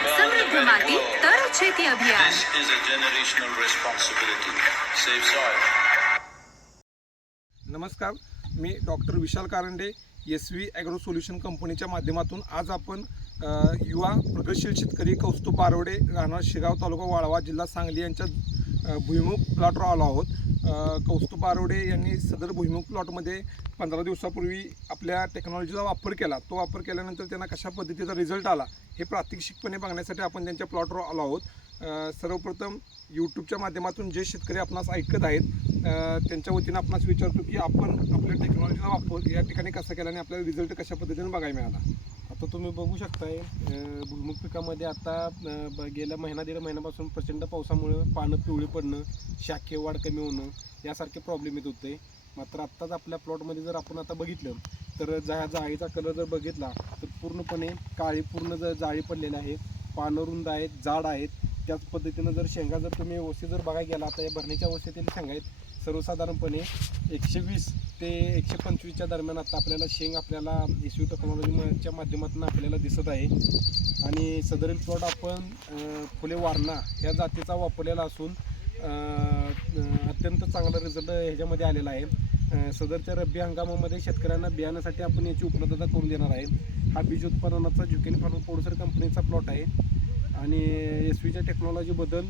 સમૃદ્ધ માટી તર છેતી અભિયાન This is a generational responsibility. Save soil. नमस्कार मी doctor Vishal Karande S V agro solution कंपनीच्या माध्यमातून आज आपण अ, युवा प्रगतशील शेतकरी कौस्तुभ बारवडे राहणार शिगाव तालुका वाळवा जिल्हा सांगली यांच्या अ, भुईमुग प्लॉटवर आलो आहोत. कौस्तुभ आरोडे यांनी सदर भुईमुग प्लॉटमध्ये पंधरा दिवसापूर्वी आपल्या टेक्नॉलॉजीचा वापर केला. तो वापर केल्यानंतर त्यांना कशा पद्धतीचा रिझल्ट आला हे प्रात्यक्षिकपणे बघण्यासाठी आपण त्यांच्या प्लॉटवर आलो आहोत. सर्वप्रथम यूट्यूबच्या माध्यमातून जे शेतकरी आपणास ऐकत आहेत त्यांच्या वतीनं आपणास विचारतो की आपण आपल्या टेक्नॉलॉजीचा वापर या ठिकाणी कसा केला आणि आपल्याला रिझल्ट कशा पद्धतीने बघायला मिळाला? आता तुम्ही बघू शकताय भुईमुग पिकामध्ये आता ब- गेल्या महिना दीड महिन्यापासून प्रचंड पावसामुळं पानं पिवळी पडणं शाखे वाढ कमी होणं यासारखे प्रॉब्लेम येत होते. मात्र आत्ताच आपल्या प्लॉटमध्ये जर आपण आता बघितलं तर जा जाळीचा कलर जर बघितला तर पूर्णपणे काळी पूर्ण जर जाळी पडलेली आहे पानं रुंद आहेत जाड आहेत त्याच पद्धतीनं जर शेंगा जर तुम्ही व्यवस्थित जर बघायला गेला आता या भरणीच्या अवस्थेतील शेंगा आहेत सर्वसाधारणपणे एकशे वीस ते एकशे पंचवीसच्या दरम्यान आता आपल्याला शेंग आपल्याला एस यू टेक्नॉलॉजीच्या माध्यमातून आपल्याला दिसत आहे. आणि सदरील प्लॉट आपण फुले वारणा या जातीचा वापरलेला असून अत्यंत चांगला रिझल्ट ह्याच्यामध्ये आलेला आहे. सदरच्या रब्बी हंगामामध्ये शेतकऱ्यांना बियाण्यासाठी आपण याची उपलब्धता करून देणार आहे. हा बीज उत्पादनाचा झुकेन फार्म प्रोड्युसर कंपनीचा प्लॉट आहे. आणि एस व्हीच्या टेक्नॉलॉजीबद्दल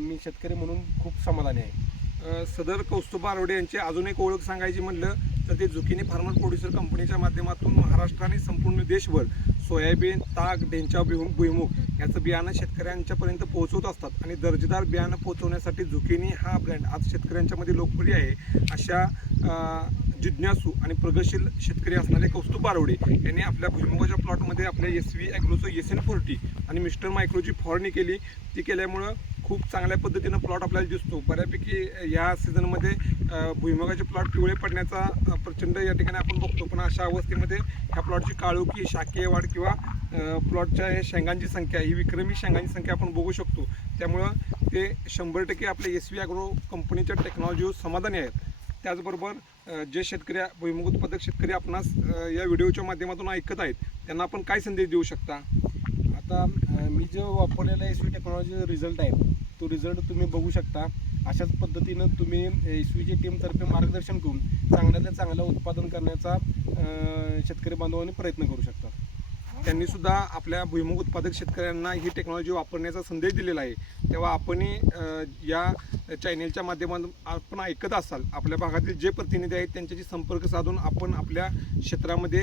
मी शेतकरी म्हणून खूप समाधानी आहे. सदर कौस्तुभ बारवडे यांची अजून एक ओळख सांगायची म्हटलं तर ते झुकिनी फार्मर प्रोड्युसर कंपनीच्या माध्यमातून महाराष्ट्र आणि संपूर्ण देशभर सोयाबीन ताग डेंचा भुईमुग भुईमुग याचं बियाणं शेतकऱ्यांच्यापर्यंत पोहोचवत असतात. आणि दर्जेदार बियाणं पोहोचवण्यासाठी झुकिनी हा ब्रँड आज शेतकऱ्यांच्यामध्ये लोकप्रिय आहे अशा जिज्ञासू आणि प्रगतशील शेतकरी असणारे कौस्तुभ बारवडे यांनी आपल्या भुईमुगाच्या प्लॉटमध्ये आपल्या एस व्ही ॲग्रोचं एस एन फोर्टी आणि मिस्टर मायक्रोची फॉरनी केली. ती केल्यामुळं खूप चांगल्या पद्धतीनं प्लॉट आपल्याला दिसतो. बऱ्यापैकी या सीझनमध्ये भुईमुगाचे प्लॉट पिवळे पडण्याचा प्रचंड या ठिकाणी आपण बघतो. पण अशा अवस्थेमध्ये ह्या प्लॉटची काळोखी शाकीय वाढ किंवा प्लॉटच्या या शेंगांची संख्या ही विक्रमी शेंगांची संख्या आपण बघू शकतो. त्यामुळं ते शंभर टक्के आपल्या एस व्ही ॲग्रो कंपनीच्या टेक्नॉलॉजीवर समाधानी आहेत. त्याचबरोबर जे शेतकरी भुईमुग उत्पादक शेतकरी आपणास या व्हिडिओच्या माध्यमातून ऐकत आहेत त्यांना आपण काय संदेश देऊ शकता? आता मी जो वापरलेला एस व्ही टेक्नॉलॉजी रिझल्ट आहे तो रिझल्ट तुम्ही बघू शकता. अशाच पद्धतीनं तुम्ही एस व्हीची टीमतर्फे मार्गदर्शन करून चांगल्यातल्या चांगलं उत्पादन करण्याचा शेतकरी बांधवांनी प्रयत्न करू शकतात त्यांनी सुद्धा आपल्या भुईमुग उत्पादक शेतकऱ्यांना ही टेक्नॉलॉजी वापरण्याचा संदेश दिलेला आहे. तेव्हा आपणही अ, या चॅनेलच्या माध्यमातून आपण ऐकत असाल आपल्या भागातील जे प्रतिनिधी आहेत त्यांच्याशी संपर्क साधून आपण आपल्या क्षेत्रामध्ये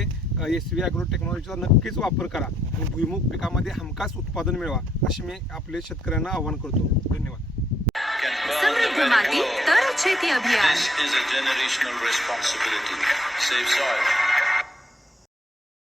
एस व्ही ॲग्रो टेक्नॉलॉजीचा नक्कीच वापर करा आणि भुईमुग पिकामध्ये हमखास उत्पादन मिळवा अशी मी आपल्या शेतकऱ्यांना आवाहन करतो. धन्यवाद.